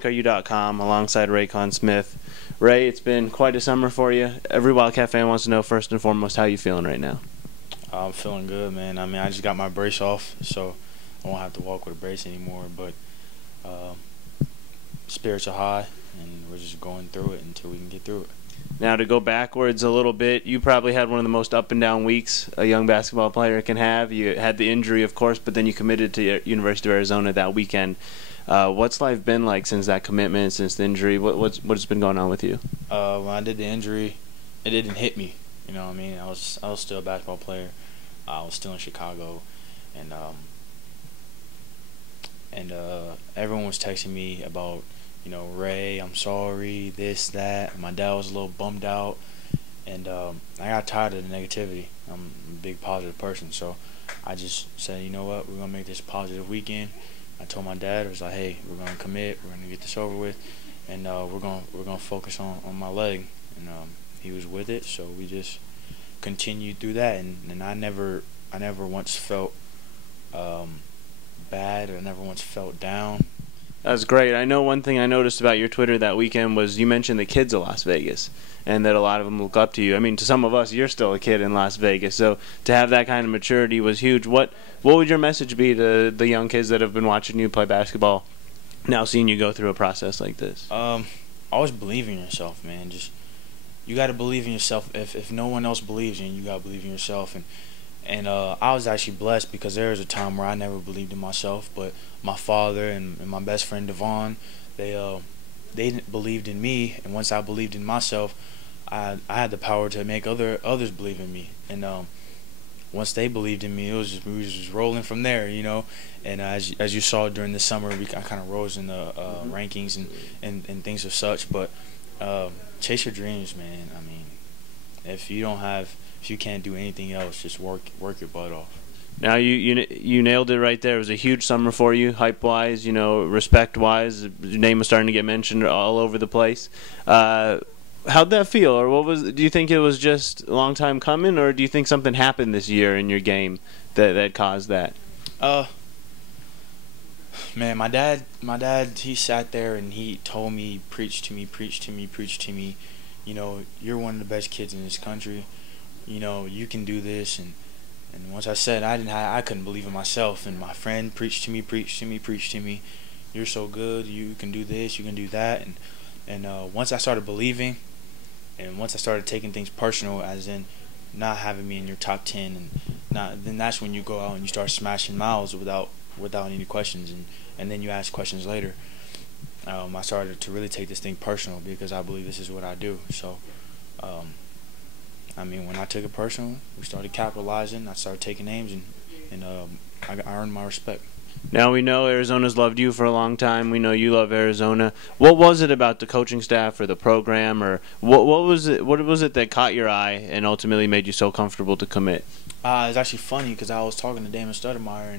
PointGuardU.com alongside Raycon Smith. Ray, it's been quite a summer for you. Every Wildcat fan wants to know first and foremost how you feeling right now. I'm feeling good, man. I mean, I just got my brace off, so I won't have to walk with a brace anymore. But spirits are high, and we're just going through it until we can get through it. Now, to go backwards a little bit, you probably had one of the most up and down weeks a young basketball player can have. You had the injury, of course, but then you committed to University of Arizona that weekend. What's life been like since that commitment, since the injury? What's been going on with you? When I did the injury, it didn't hit me. You know what I mean? I was still a basketball player. I was still in Chicago, and everyone was texting me about, you know, Ray, I'm sorry, this, that. My dad was a little bummed out, and I got tired of the negativity. I'm a big positive person, so I just said, you know what, we're gonna make this a positive weekend. I told my dad, I was like, hey, we're gonna commit, we're gonna get this over with, and we're gonna focus on my leg, and he was with it, so we just continued through that, and I never once felt bad, or never once felt down. That's great. I know one thing I noticed about your Twitter that weekend was you mentioned the kids of Las Vegas and that a lot of them look up to you. I mean, to some of us, you're still a kid in Las Vegas, so to have that kind of maturity was huge. What would your message be to the young kids that have been watching you play basketball, now seeing you go through a process like this? Always believe in yourself, man. Just you got to believe in yourself. If no one else believes in you, got to believe in yourself. And I was actually blessed because there was a time where I never believed in myself, but my father and my best friend Devon, they believed in me, and once I believed in myself, I had the power to make others believe in me. And once they believed in me, we was just rolling from there, you know. And as you saw during the summer, I kind of rose in the rankings and things of such. But chase your dreams, man. I mean, if you can't do anything else, just work your butt off. Now you nailed it right there. It was a huge summer for you, hype-wise, you know, respect-wise. Your name was starting to get mentioned all over the place. How'd that feel, or do you think it was just a long time coming, or do you think something happened this year in your game that caused that? Man, my dad, he sat there and he told me, preach to me. You know, you're one of the best kids in this country. You know, you can do this, and once I said I couldn't believe in myself, and my friend preached to me. You're so good. You can do this. You can do that. And once I started believing, and once I started taking things personal, as in not having me in your top 10, then that's when you go out and you start smashing miles without any questions, and then you ask questions later. I started to really take this thing personal because I believe this is what I do. So. I mean, when I took it personal, we started capitalizing. I started taking names, and I earned my respect. Now we know Arizona's loved you for a long time. We know you love Arizona. What was it about the coaching staff or the program, or what was it that caught your eye and ultimately made you so comfortable to commit? It's actually funny because I was talking to Damon Stoudemire,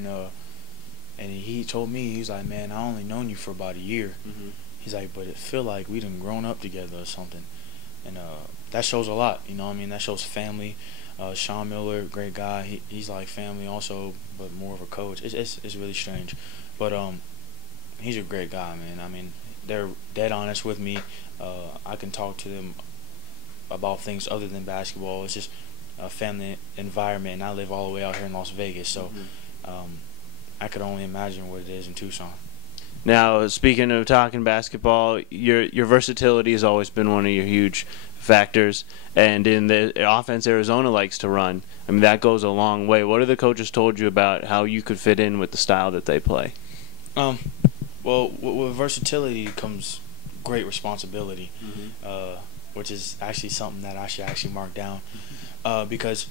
and he told me, he's like, man, I only known you for about a year. Mm-hmm. He's like, but it feel like we done grown up together or something. And that shows a lot, you know what I mean? That shows family. Sean Miller, great guy. He's like family also, but more of a coach. It's really strange. But he's a great guy, man. I mean, they're dead honest with me. I can talk to them about things other than basketball. It's just a family environment, and I live all the way out here in Las Vegas. So I could only imagine what it is in Tucson. Now, speaking of talking basketball, your versatility has always been one of your huge factors, and in the offense Arizona likes to run, I mean, that goes a long way. What have the coaches told you about how you could fit in with the style that they play? Well, with versatility comes great responsibility, which is actually something that I should actually mark down, because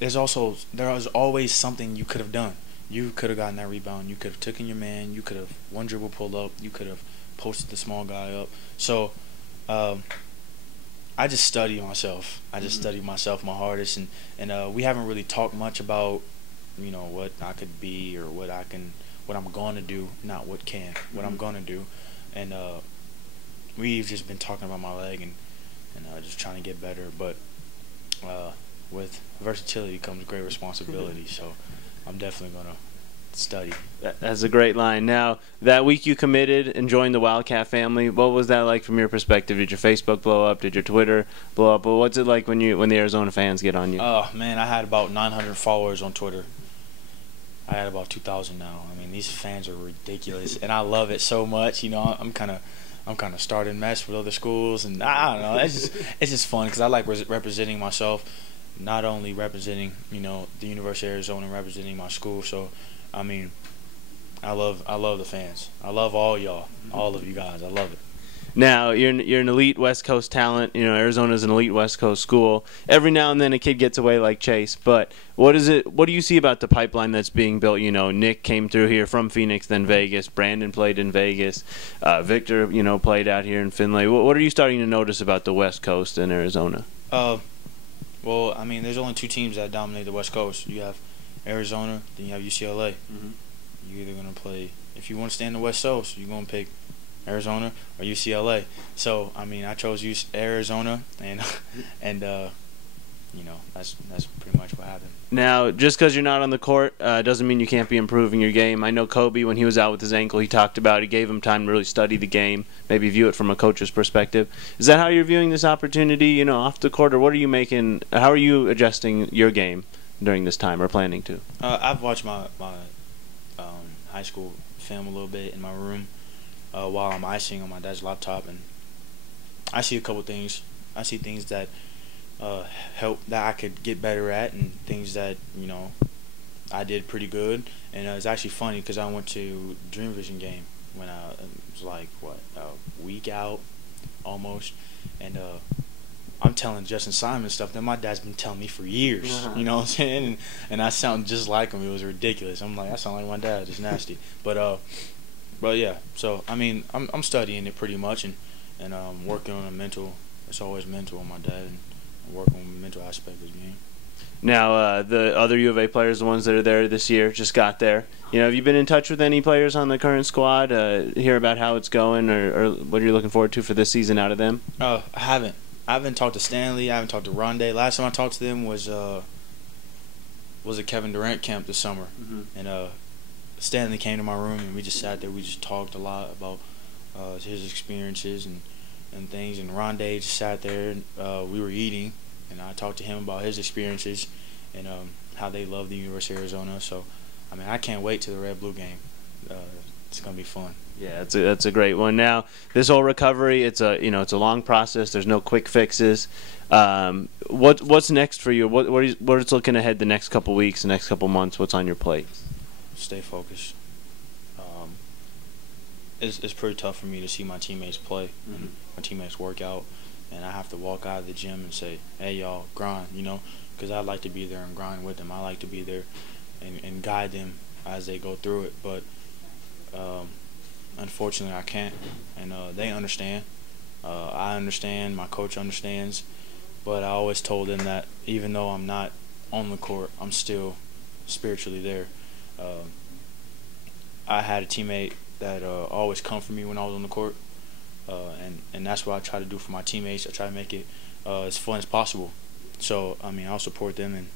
there's always something you could have done. You could have gotten that rebound. You could have taken your man. You could have one dribble pulled up. You could have posted the small guy up. So I just study myself. I just study myself my hardest, and we haven't really talked much about, you know, what I could be or what I'm going to do, not what I'm going to do, and we've just been talking about my leg and just trying to get better. But with versatility comes great responsibility. So I'm definitely study. That's a great line. Now, that week you committed and joined the Wildcat family, what was that like from your perspective? Did your Facebook blow up? Did your Twitter blow up? But what's it like when the Arizona fans get on you? Oh man, I had about 900 followers on Twitter. I had about 2,000 now. I mean, these fans are ridiculous, and I love it so much. You know, I'm kind of starting mess with other schools, and I don't know. It's just fun because I like representing myself, not only representing the University of Arizona, representing my school. So, I mean, I love the fans. I love all y'all, all of you guys. I love it. Now, you're an elite West Coast talent. You know, Arizona's an elite West Coast school. Every now and then a kid gets away like Chase, but what do you see about the pipeline that's being built? You know, Nick came through here from Phoenix, then Vegas. Brandon played in Vegas. Victor, played out here in Findlay. What are you starting to notice about the West Coast in Arizona? Well, I mean, there's only two teams that dominate the West Coast. You have Arizona, then you have UCLA. Mm-hmm. You're either going to play, if you want to stay in the West Coast, you're going to pick Arizona or UCLA. So I mean, I chose Arizona, and that's pretty much what happened. Now, just because you're not on the court doesn't mean you can't be improving your game. I know Kobe, when he was out with his ankle, he talked about it gave him time to really study the game, maybe view it from a coach's perspective. Is that how you're viewing this opportunity, off the court, or what are you making? How are you adjusting your game during this time, or planning to? I've watched my high school film a little bit in my room. While I'm icing on my dad's laptop, and I see a couple things. I see things that help that I could get better at, and things that I did pretty good. And it's actually funny because I went to Dream Vision game when I was like a week out almost, and I'm telling Justin Simon stuff that my dad's been telling me for years. Uh-huh. You know what I'm saying? And I sound just like him. It was ridiculous. I'm like, I sound like my dad. It's nasty, But yeah, so I mean, I'm studying it pretty much, and working on a mental. It's always mental on my dad, and working on the mental aspect of the game. Now, the other U of A players, the ones that are there this year, just got there. Have you been in touch with any players on the current squad? Hear about how it's going, or what you're looking forward to for this season out of them? I haven't. I haven't talked to Stanley. I haven't talked to Rondé. Last time I talked to them was at Kevin Durant camp this summer, and Stanley came to my room, and we just sat there. We just talked a lot about his experiences and things. And Rondé just sat there, and we were eating, and I talked to him about his experiences and how they love the University of Arizona. So, I mean, I can't wait to the Red Blue game. It's gonna be fun. Yeah, that's a great one. Now, this whole recovery, it's a long process. There's no quick fixes. What's next for you? What's looking ahead the next couple weeks, the next couple months? What's on your plate? Stay focused. It's pretty tough for me to see my teammates play, and my teammates work out, and I have to walk out of the gym and say, "Hey, y'all, grind," because I like to be there and grind with them. I like to be there and guide them as they go through it, but unfortunately, I can't, and they understand. I understand. My coach understands, but I always told them that even though I'm not on the court, I'm still spiritually there. I had a teammate that always come for me when I was on the court, and that's what I try to do for my teammates. I try to make it as fun as possible. So, I mean, I'll support them, and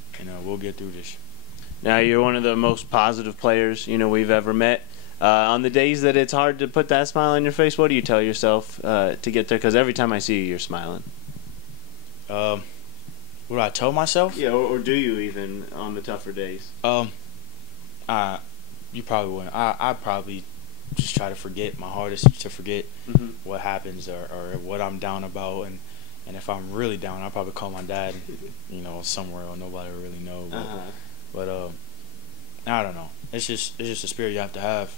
we'll get through this. Now, you're one of the most positive players we've ever met. On the days that it's hard to put that smile on your face, what do you tell yourself to get there? Because every time I see you, you're smiling. What do I tell myself? Yeah, or do you even on the tougher days? You probably wouldn't. I probably just try to forget. My hardest is to forget what happens or what I'm down about, and if I'm really down, I'll probably call my dad, somewhere or nobody will really know. But I don't know. It's just a spirit you have to have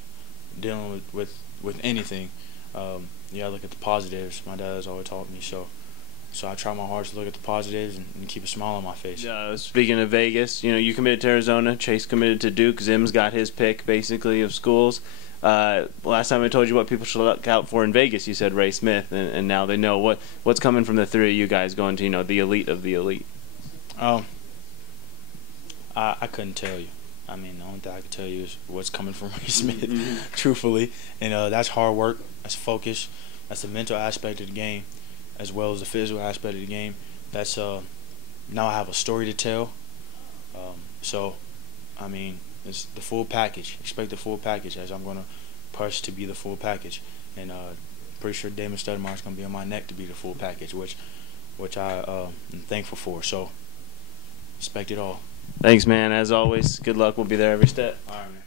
dealing with anything. You gotta look at the positives. My dad has always taught me so. So I try my hardest to look at the positives and keep a smile on my face. Speaking of Vegas, you committed to Arizona. Chase committed to Duke. Zim's got his pick, basically, of schools. Last time I told you what people should look out for in Vegas, you said Ray Smith, and now they know what's coming from the three of you guys going to the elite of the elite. I couldn't tell you. I mean, the only thing I can tell you is what's coming from Ray Smith, truthfully. And that's hard work. That's focus. That's the mental aspect of the game, as well as the physical aspect of the game. That's now I have a story to tell. So, I mean, It's the full package. Expect the full package, as I'm gonna push to be the full package, and pretty sure Damon Stoudemire is gonna be on my neck to be the full package, which I am thankful for. So expect it all. Thanks, man. As always, good luck. We'll be there every step. All right, man.